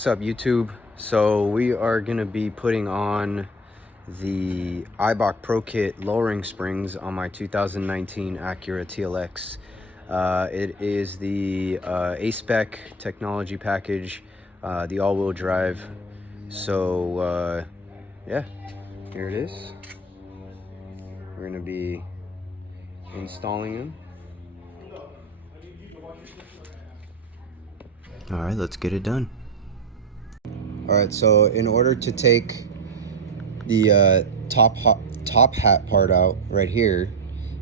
What's up, YouTube? So we are gonna be putting on the Sh-awd Pro Kit lowering springs on my 2019 Acura TLX. It is the A-Spec technology package, the all-wheel drive. So yeah, here it is. We're gonna be installing them. All right, let's get it done. All right, so in order to take the top hat part out right here,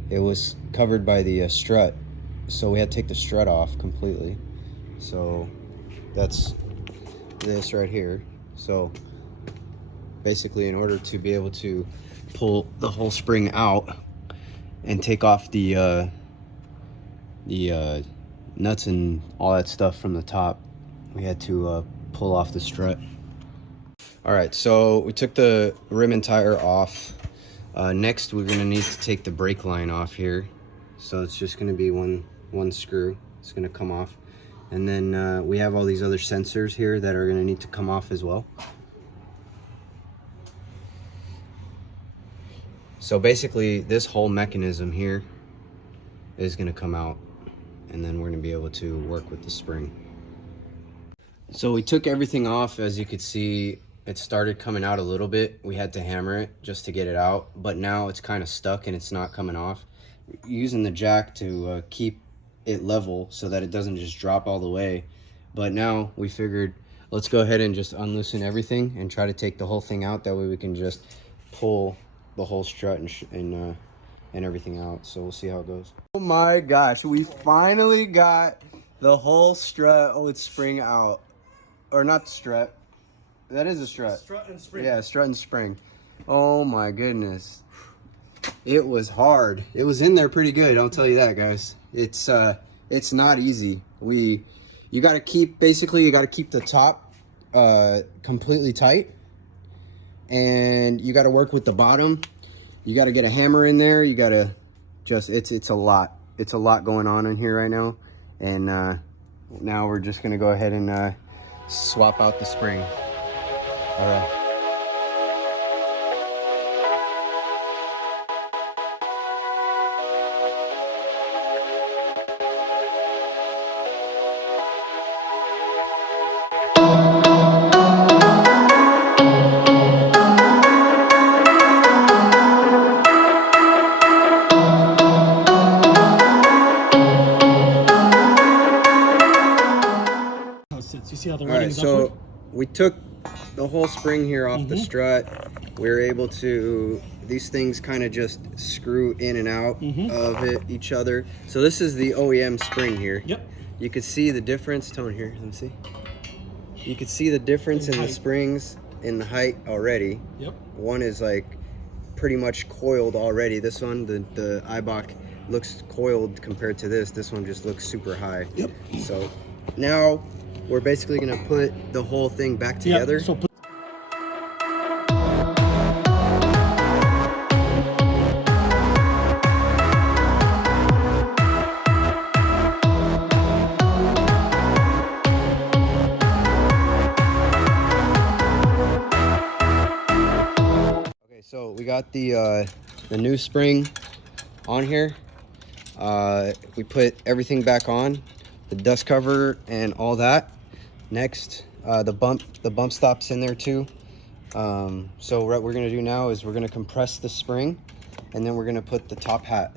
it was covered by the strut, so we had to take the strut off completely. So that's this right here. So basically, in order to be able to pull the whole spring out and take off the nuts and all that stuff from the top, we had to pull off the strut. All right, so we took the rim and tire off. Next, we're gonna need to take the brake line off here. So it's just gonna be one screw. It's gonna come off. And then we have all these other sensors here that are gonna need to come off as well. So basically, this whole mechanism here is gonna come out, and then we're gonna be able to work with the spring. So we took everything off. As you could see, it started coming out a little bit. We had to hammer it just to get it out, but now it's kind of stuck and it's not coming off. Using the jack to keep it level so that it doesn't just drop all the way. But now we figured, let's go ahead and just unloosen everything and try to take the whole thing out. That way we can just pull the whole strut and everything out. So we'll see how it goes. Oh my gosh, we finally got the whole strut with spring out. Or not the strut. That is a strut. Strut and spring. Yeah, strut and spring. Oh my goodness. It was hard. It was in there pretty good, I'll tell you that, guys. It's not easy. You gotta keep the top completely tight. And you gotta work with the bottom. You gotta get a hammer in there. You gotta just, it's a lot. It's a lot going on in here right now. And now we're just gonna go ahead and swap out the spring. All right. You see how the All right, so we took the whole spring here off the strut. We were able to, these things kind of just screw in and out of each other. So this is the OEM spring here. Yep. You could see the difference. Tone here, let me see. You could see the difference in the springs in the height already. Yep. One is like pretty much coiled already. This one, the Sh-awd looks coiled compared to this. This one just looks super high. Yep. So now we're basically gonna put the whole thing back together. Yep. So okay, so we got the new spring on here. We put everything back on, the dust cover and all that. Next, the bump stop's in there too. So what we're gonna do now is we're gonna compress the spring, and then we're gonna put the top hat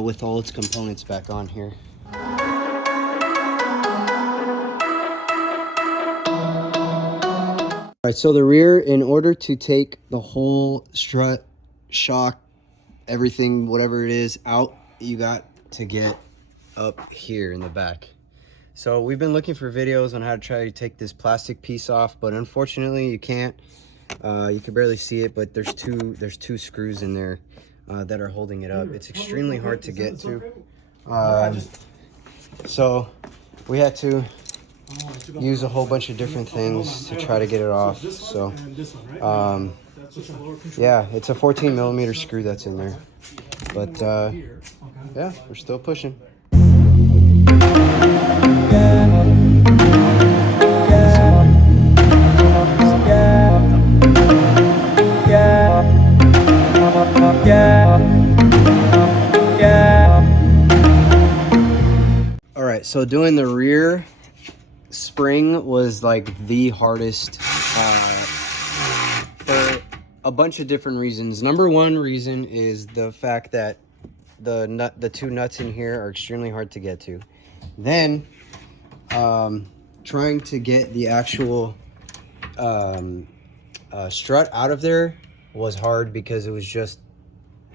with all its components back on here. All right, so the rear, in order to take the whole strut, shock, everything, whatever it is, out, you got to get up here in the back. So we've been looking for videos on how to try to take this plastic piece off, but unfortunately you can't. You can barely see it, but there's two screws in there that are holding it up. It's extremely hard to get to. So we had to use a whole bunch of different things to try to get it off. So yeah, it's a 14mm screw that's in there, but yeah, we're still pushing. So doing the rear spring was like the hardest for a bunch of different reasons. Number one reason is the fact that the two nuts in here are extremely hard to get to. Then trying to get the actual strut out of there was hard because it was just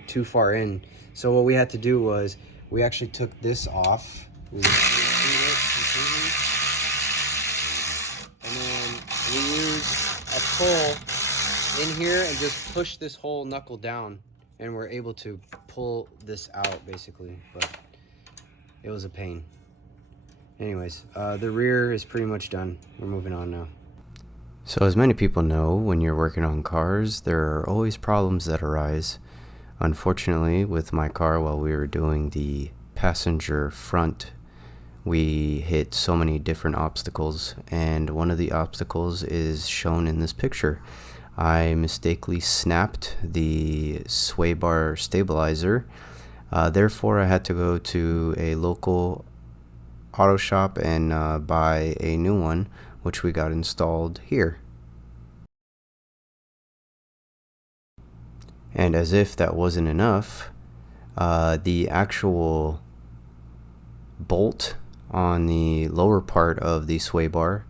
too far in. So what we had to do was we actually took this off. We and then we used a pull in here and just push this whole knuckle down, and we're able to pull this out basically, but it was a pain. Anyways, the rear is pretty much done. We're moving on now. So as many people know, when you're working on cars, there are always problems that arise. Unfortunately, with my car, while we were doing the passenger front, we hit so many different obstacles, and one of the obstacles is shown in this picture. I mistakenly snapped the sway bar stabilizer. Therefore, I had to go to a local auto shop and buy a new one, which we got installed here. And as if that wasn't enough, the actual bolt on the lower part of the sway bar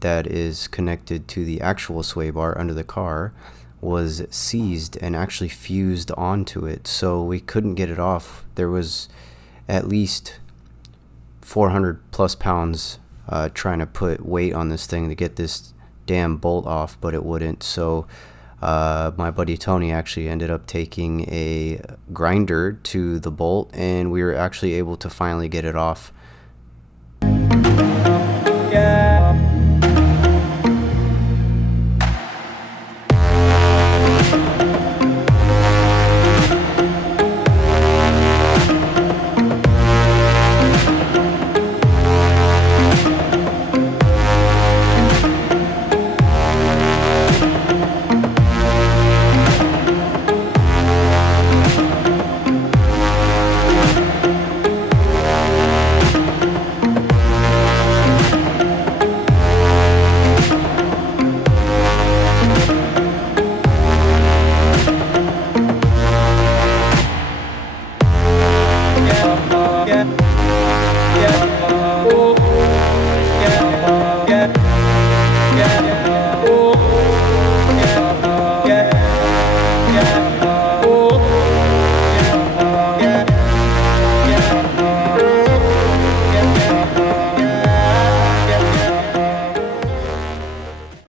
that is connected to the actual sway bar under the car was seized and actually fused onto it, so we couldn't get it off. There was at least 400 plus pounds trying to put weight on this thing to get this damn bolt off, but it wouldn't. So my buddy Tony actually ended up taking a grinder to the bolt, and we were actually able to finally get it off.